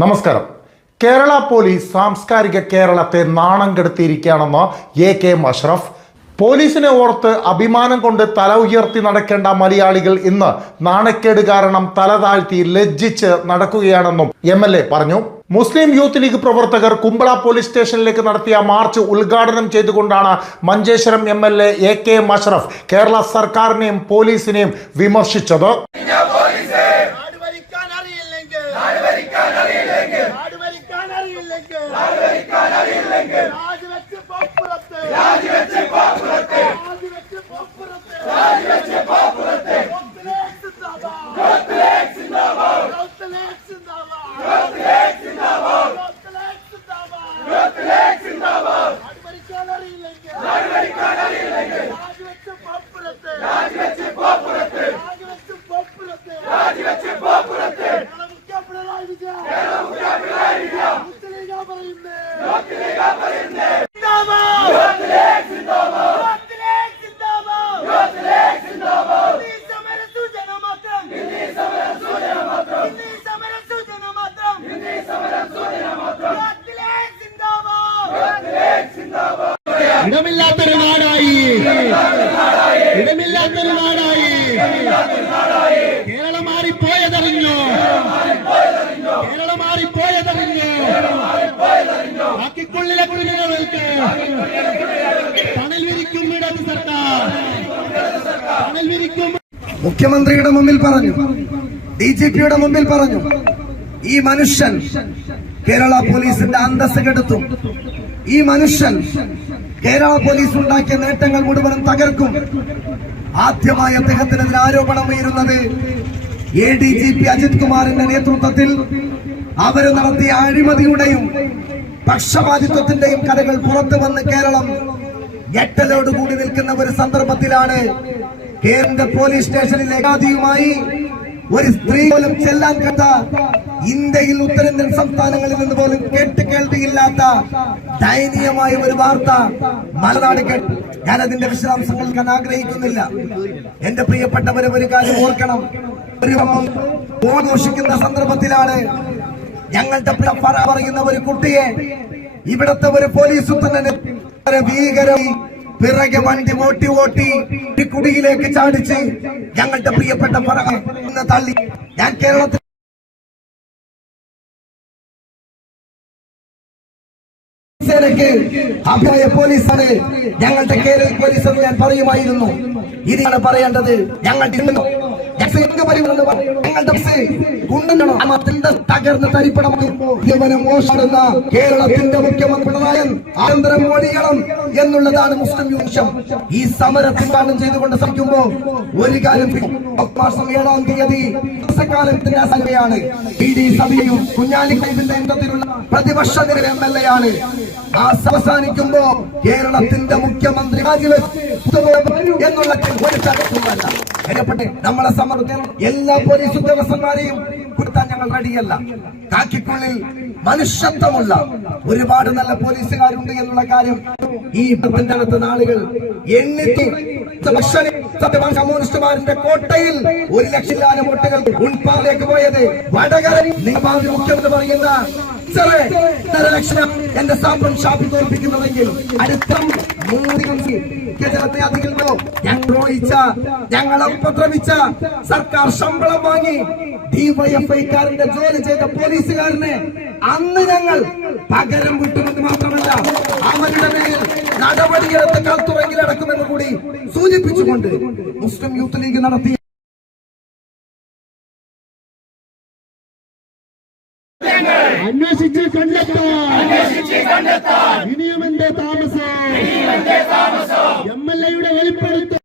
നമസ്കാരം. കേരള പോലീസ് സാംസ്കാരിക കേരളത്തെ നാണം കെടുത്തിയിരിക്കുകയാണെന്ന് എ കെ മഷ്റഫ് പോലീസിനെ ഓർത്ത് അഭിമാനം കൊണ്ട് തല ഉയർത്തി നടക്കേണ്ട മലയാളികൾ ഇന്ന് നാണക്കേട് കാരണം തല താഴ്ത്തി ലജ്ജിച്ച് നടക്കുകയാണെന്നും എം പറഞ്ഞു. മുസ്ലിം യൂത്ത് ലീഗ് പ്രവർത്തകർ കുമ്പള പോലീസ് സ്റ്റേഷനിലേക്ക് നടത്തിയ മാർച്ച് ഉദ്ഘാടനം ചെയ്തുകൊണ്ടാണ് Manjeshwaram M L A A K Mashraf Kerala സർക്കാരിനെയും പോലീസിനെയും വിമർശിച്ചത്. നാട് ഇടമില്ലാത്തൊരു നാടായി. ഇടമില്ലാത്തൊരു നാടായി. തണൽ വിരിക്കും ഇടത് സർക്കാർ. തണൽ വിരിക്കും മുഖ്യമന്ത്രിയുടെ മുമ്പിൽ പറഞ്ഞു. ഡി ജി പിയുടെ മുമ്പിൽ പറഞ്ഞു. ഈ മനുഷ്യൻ കേരള പോലീസിന്റെ അന്തസ് കെടുത്തും. ഈ മനുഷ്യൻ കേരള പോലീസ് ഉണ്ടാക്കിയ നേട്ടങ്ങൾ മുഴുവനും തകർക്കും. ആദ്യമായി അദ്ദേഹത്തിനെതിരെ ആരോപണം ഉയരുന്നത് A D G P Ajith കുമാറിന്റെ നേതൃത്വത്തിൽ. അവർ നടത്തിയ അഴിമതിയുടെയും പക്ഷപാതിത്വത്തിന്റെയും കഥകൾ പുറത്തു വന്ന് കേരളം ഞെട്ടലോടുകൂടി നിൽക്കുന്ന ഒരു സന്ദർഭത്തിലാണ് കേന്ദ്ര പോലീസ് സ്റ്റേഷനിലെ ഏകാധിയുമായി ഒരു സ്ത്രീ പോലും ചെല്ലാൻ കണ്ട ഇന്ത്യയിൽ ഉത്തരേന്ത്യൻ സംസ്ഥാനങ്ങളിൽ നിന്ന് പോലും കേട്ട് കേൾവിയില്ലാത്ത ദയനീയമായ ഒരു വാർത്ത മലനാട് കേട്ടു. ഞാൻ അതിന്റെ വിശദാംശങ്ങൾ ഞാൻ ആഗ്രഹിക്കുന്നില്ല. എന്റെ പ്രിയപ്പെട്ടവരെ ഒരു കാര്യം ഓർക്കണം. ഒരു ഓഘോഷിക്കുന്ന സന്ദർഭത്തിലാണ് ഞങ്ങളുടെ പ്രിയ പറയുന്ന ഒരു കുട്ടിയെ ഇവിടത്തെ ഒരു പോലീസ് പിറകെ വണ്ടി ഓട്ടി ഓട്ടി കുടിയിലേക്ക് ചാടിച്ച് ഞങ്ങളുടെ പ്രിയപ്പെട്ട ഇന്ന് തള്ളി. ഞാൻ കേരളത്തിൽ സേനയ്ക്ക് അഭിനയ പോലീസാണ്. ഞങ്ങളുടെ കേരള പോലീസ് എന്ന് ഞാൻ പറയുമായിരുന്നു. ഇതാണ് പറയേണ്ടത്. ഞങ്ങൾ തകർന്ന് തരിപ്പണമാകും ഇവനെ മോശമാടുന്ന കേരളത്തിന്റെ മുഖ്യമന്ത്രി പിണറായൻ ആന്തരം ഓടിക്കണം എന്നുള്ളതാണ് മുസ്ലിം യൂണിഷം ഈ സമരത്തിൽ പാഠം ചെയ്തുകൊണ്ട് ശ്രമിക്കുമ്പോ ഒരു കാര്യം മാസം ഏഴാം തീയതി ദിവസക്കാലത്തിന്റെ സഭയാണ് ഇ ഡി സഭയും കുഞ്ഞാലിക്കൈബിന്റെ യുദ്ധത്തിലുള്ള പ്രതിപക്ഷ നിര എം എൽ എ ആണ് ആ അവസാനിക്കുമ്പോ കേരളത്തിന്റെ മുഖ്യമന്ത്രി എന്നുള്ള നമ്മളെ സമ്മർദ്ദം എല്ലാ പോലീസ് ഉദ്യോഗസ്ഥന്മാരെയും കൊടുത്താൽ ഞങ്ങൾ റെഡിയല്ല കാക്കിക്കുള്ളിൽ മനുഷ്യത്വമുള്ള ഒരുപാട് നല്ല പോലീസുകാരുണ്ട് എന്നുള്ള കാര്യം ഈ പ്രപഞ്ചനത്തെ നാളുകൾ എണ്ണിത്തി സത്യവാൻ കമ്മ്യൂണിസ്റ്റുമാരുടെ കോട്ടയിൽ ഒരു ലക്ഷത്തിലാനും വോട്ടുകൾ ഉൾപ്പാറിലേക്ക് പോയത് വടകര നിയമഭാവി മുഖ്യമന്ത്രി പറയുന്ന "സാറേ, ഇന്നര ലക്ഷം എന്റെ സ്ഥാപനം ഷാപ്പി തോൽപ്പിക്കുന്നതെങ്കിൽ അടുത്ത ജനത്തെ അധികമോ ഞങ്ങൾ ദ്രോഹിച്ച ഞങ്ങളെ ഉപദ്രവിച്ച സർക്കാർ ശമ്പളം വാങ്ങി ഡിവൈഎഫ്ഐക്കാരന്റെ ജോലി ചെയ്ത പോലീസുകാരനെ അന്ന് ഞങ്ങൾ പകരം വിട്ടുമെന്ന് മാത്രമല്ല അവരുടെ മേൽ നടപടിയെടുത്ത കാൽ തുറങ്കിലടക്കുമെന്ന് കൂടി സൂചിപ്പിച്ചുകൊണ്ട് മുസ്ലിം യൂത്ത് ലീഗ് നടത്തിയ അന്വേഷിച്ച് കണ്ടെത്താൻ. ഇനിയും എന്റെ താമസം. എം എൽ എയുടെ വെളിപ്പെടുത്തൽ.